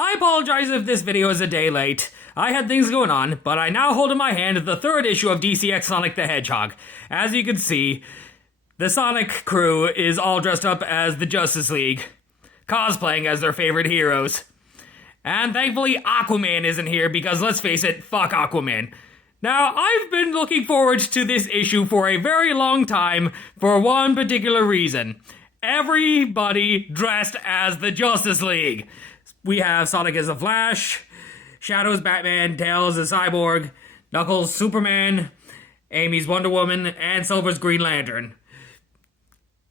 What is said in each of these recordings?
I apologize if this video is a day late. I had things going on, but I now hold in my hand the third issue of DCX Sonic the Hedgehog. As you can see, the Sonic crew is all dressed up as the Justice League, cosplaying as their favorite heroes. And thankfully Aquaman isn't here because, let's face it, fuck Aquaman. Now, I've been looking forward to this issue for a very long time for one particular reason. Everybody dressed as the Justice League. We have Sonic as the Flash, Shadow's Batman, Tails as Cyborg, Knuckles Superman, Amy's Wonder Woman, and Silver's Green Lantern.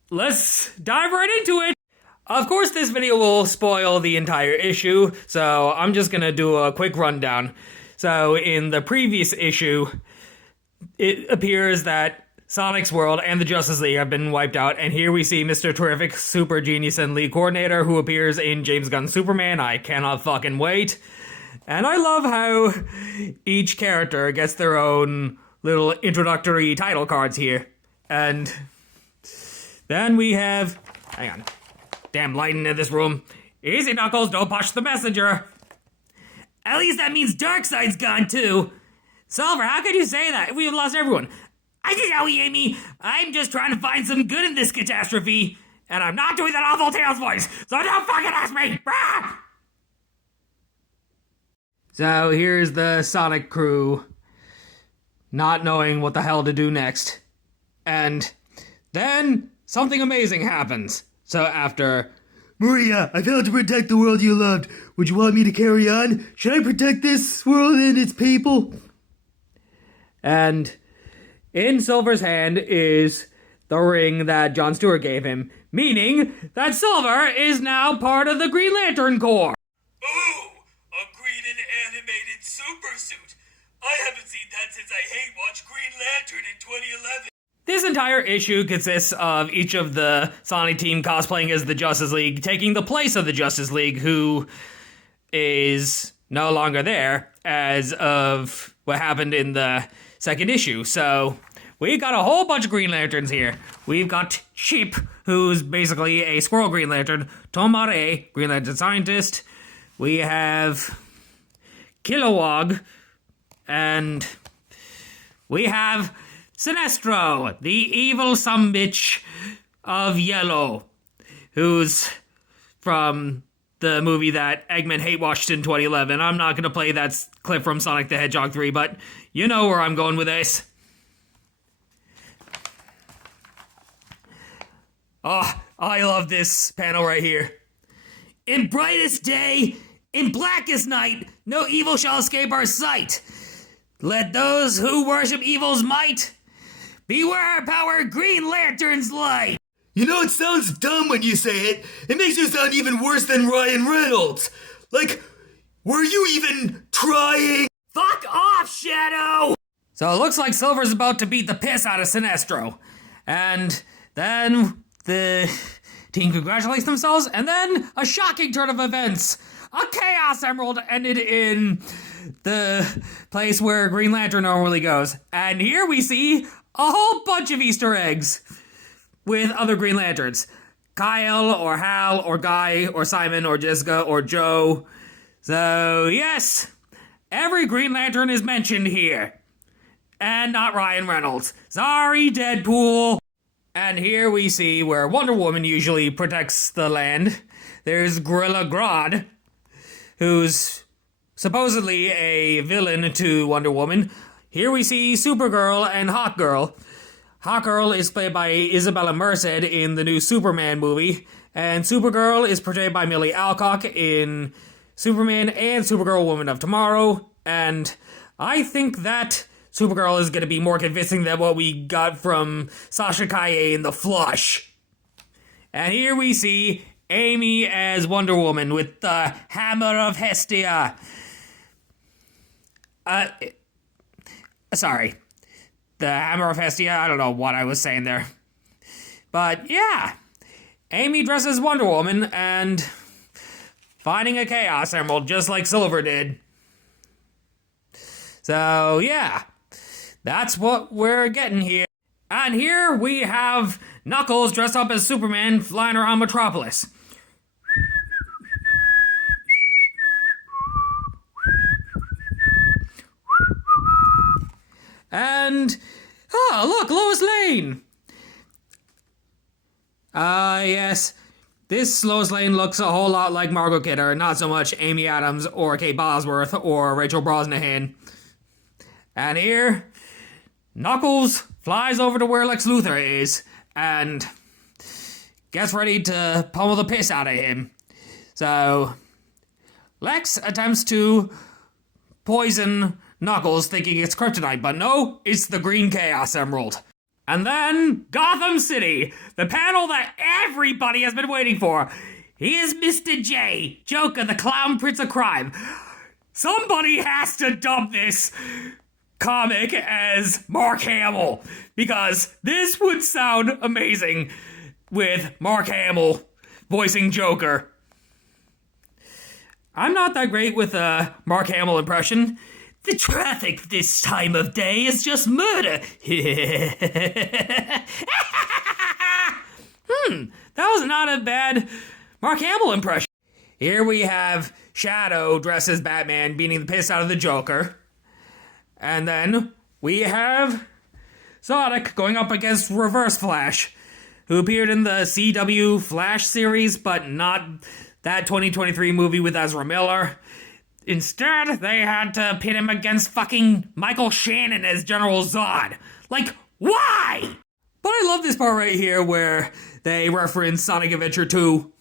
Let's dive right into it! Of course, this video will spoil the entire issue, so I'm just gonna do a quick rundown. So, in the previous issue, it appears that Sonic's world and the Justice League have been wiped out, and here we see Mr. Terrific, Super Genius, and League Coordinator, who appears in James Gunn's Superman. I cannot fucking wait. And I love how each character gets their own little introductory title cards here. And then we have... hang on. Damn lighting in this room. Easy, Knuckles, don't push the messenger. At least that means Darkseid's gone too. Silver, how could you say that? We've lost everyone. I can tell you, Amy. I'm just trying to find some good in this catastrophe. And I'm not doing that awful Tails voice, so don't fucking ask me! Ah! So here's the Sonic crew, not knowing what the hell to do next. And then something amazing happens. So after... Maria, I failed to protect the world you loved. Would you want me to carry on? Should I protect this world and its people? And in Silver's hand is the ring that Jon Stewart gave him, meaning that Silver is now part of the Green Lantern Corps. Ooh, a green and animated super suit. I haven't seen that since I hate-watched Green Lantern in 2011. This entire issue consists of each of the Sonic team cosplaying as the Justice League, taking the place of the Justice League, who is no longer there as of what happened in the second issue. So we've got a whole bunch of Green Lanterns here. We've got Sheep, who's basically a squirrel Green Lantern, Tomare, Green Lantern scientist. We have Kilowog, and we have Sinestro, the evil sumbitch of Yellow, who's from the movie that Eggman hate-watched in 2011. I'm not going to play that clip from Sonic the Hedgehog 3, but you know where I'm going with this. Oh, I love this panel right here. In brightest day, in blackest night, no evil shall escape our sight. Let those who worship evil's might beware power Green Lantern's light. You know, it sounds dumb when you say it. It makes you sound even worse than Ryan Reynolds. Like, were you even trying? Fuck off, Shadow! So it looks like Silver's about to beat the piss out of Sinestro. And then the team congratulates themselves, and then a shocking turn of events. A Chaos Emerald ended in the place where Green Lantern normally goes. And here we see a whole bunch of Easter eggs with other Green Lanterns. Kyle, or Hal, or Guy, or Simon, or Jessica, or Joe. So, yes, every Green Lantern is mentioned here. And not Ryan Reynolds. Sorry, Deadpool. And here we see where Wonder Woman usually protects the land. There's Gorilla Grodd, who's supposedly a villain to Wonder Woman. Here we see Supergirl and Hawkgirl. Hawkgirl is played by Isabella Merced in the new Superman movie, and Supergirl is portrayed by Millie Alcock in Superman and Supergirl Woman of Tomorrow, and I think that Supergirl is going to be more convincing than what we got from Sasha Kaye in The Flush. And here we see Amy as Wonder Woman with the Hammer of Hestia. Sorry. The Hammer of Hestia, I don't know what I was saying there. But yeah, Amy dresses Wonder Woman and finding a Chaos Emerald just like Silver did. So yeah, that's what we're getting here. And here we have Knuckles dressed up as Superman flying around Metropolis. And, look, Lois Lane! Yes. This Lois Lane looks a whole lot like Margot Kidder, not so much Amy Adams or Kate Bosworth or Rachel Brosnahan. And here, Knuckles flies over to where Lex Luthor is and gets ready to pummel the piss out of him. So, Lex attempts to poison Knuckles thinking it's kryptonite, but no, it's the Green Chaos Emerald. And then, Gotham City, the panel that everybody has been waiting for. Here's Mr. J, Joker, the Clown Prince of Crime. Somebody has to dub this comic as Mark Hamill, because this would sound amazing with Mark Hamill voicing Joker. I'm not that great with a Mark Hamill impression. The traffic this time of day is just murder. That was not a bad Mark Hamill impression. Here we have Shadow dressed as Batman beating the piss out of the Joker. And then we have Sonic going up against Reverse Flash, who appeared in the CW Flash series, but not that 2023 movie with Ezra Miller. Instead, they had to pit him against fucking Michael Shannon as General Zod. Like, why? But I love this part right here where they reference Sonic Adventure 2.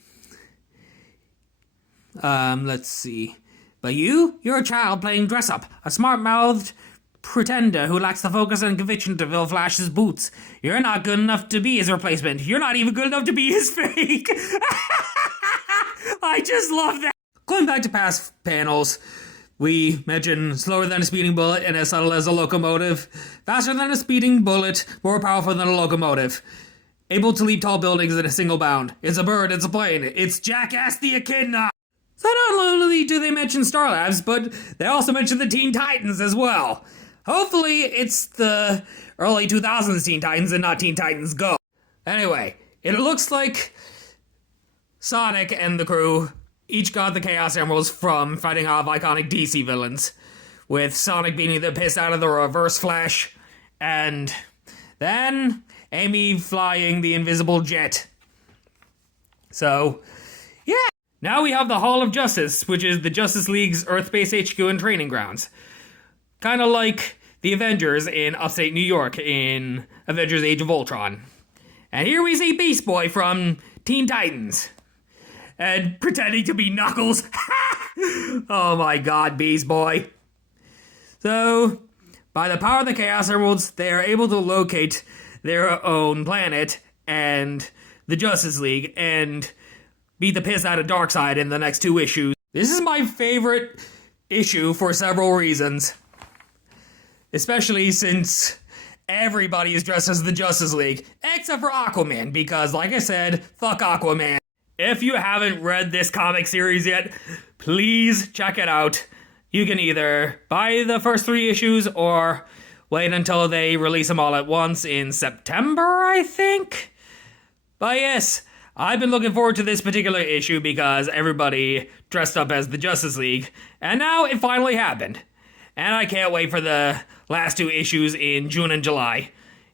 Let's see. But you're a child playing dress-up, a smart-mouthed pretender who lacks the focus and conviction to fill Flash's boots. You're not good enough to be his replacement. You're not even good enough to be his fake. I just love that. Going back to past panels, we mentioned slower than a speeding bullet and as subtle as a locomotive, faster than a speeding bullet, more powerful than a locomotive, able to leap tall buildings in a single bound. It's a bird, it's a plane, it's Jackass the Echidna! So not only do they mention Star Labs, but they also mention the Teen Titans as well. Hopefully it's the early 2000s Teen Titans and not Teen Titans Go. Anyway, it looks like Sonic and the crew each got the Chaos Emeralds from fighting off iconic DC villains, with Sonic beating the piss out of the Reverse Flash, and then Amy flying the invisible jet. So, yeah. Now we have the Hall of Justice, which is the Justice League's Earth-based HQ and training grounds. Kind of like the Avengers in upstate New York in Avengers Age of Ultron. And here we see Beast Boy from Teen Titans. And pretending to be Knuckles. Oh my god, Beast Boy. So, by the power of the Chaos Emeralds, they are able to locate their own planet and the Justice League and beat the piss out of Darkseid in the next 2 issues. This is my favorite issue for several reasons. Especially since everybody is dressed as the Justice League, except for Aquaman, because like I said, fuck Aquaman. If you haven't read this comic series yet, please check it out. You can either buy the first 3 issues or wait until they release them all at once in September, I think? But yes, I've been looking forward to this particular issue because everybody dressed up as the Justice League, and now it finally happened. And I can't wait for the last 2 issues in June and July.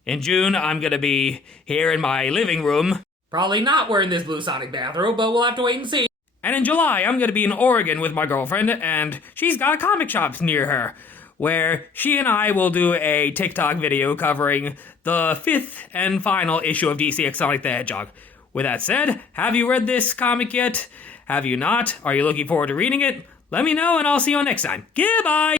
In June, I'm gonna be here in my living room, probably not wearing this blue Sonic bathrobe, but we'll have to wait and see. And in July, I'm gonna be in Oregon with my girlfriend, and she's got a comic shop near her, where she and I will do a TikTok video covering the 5th and final issue of DC X Sonic the Hedgehog. With that said, have you read this comic yet? Have you not? Are you looking forward to reading it? Let me know, and I'll see you next time. Goodbye!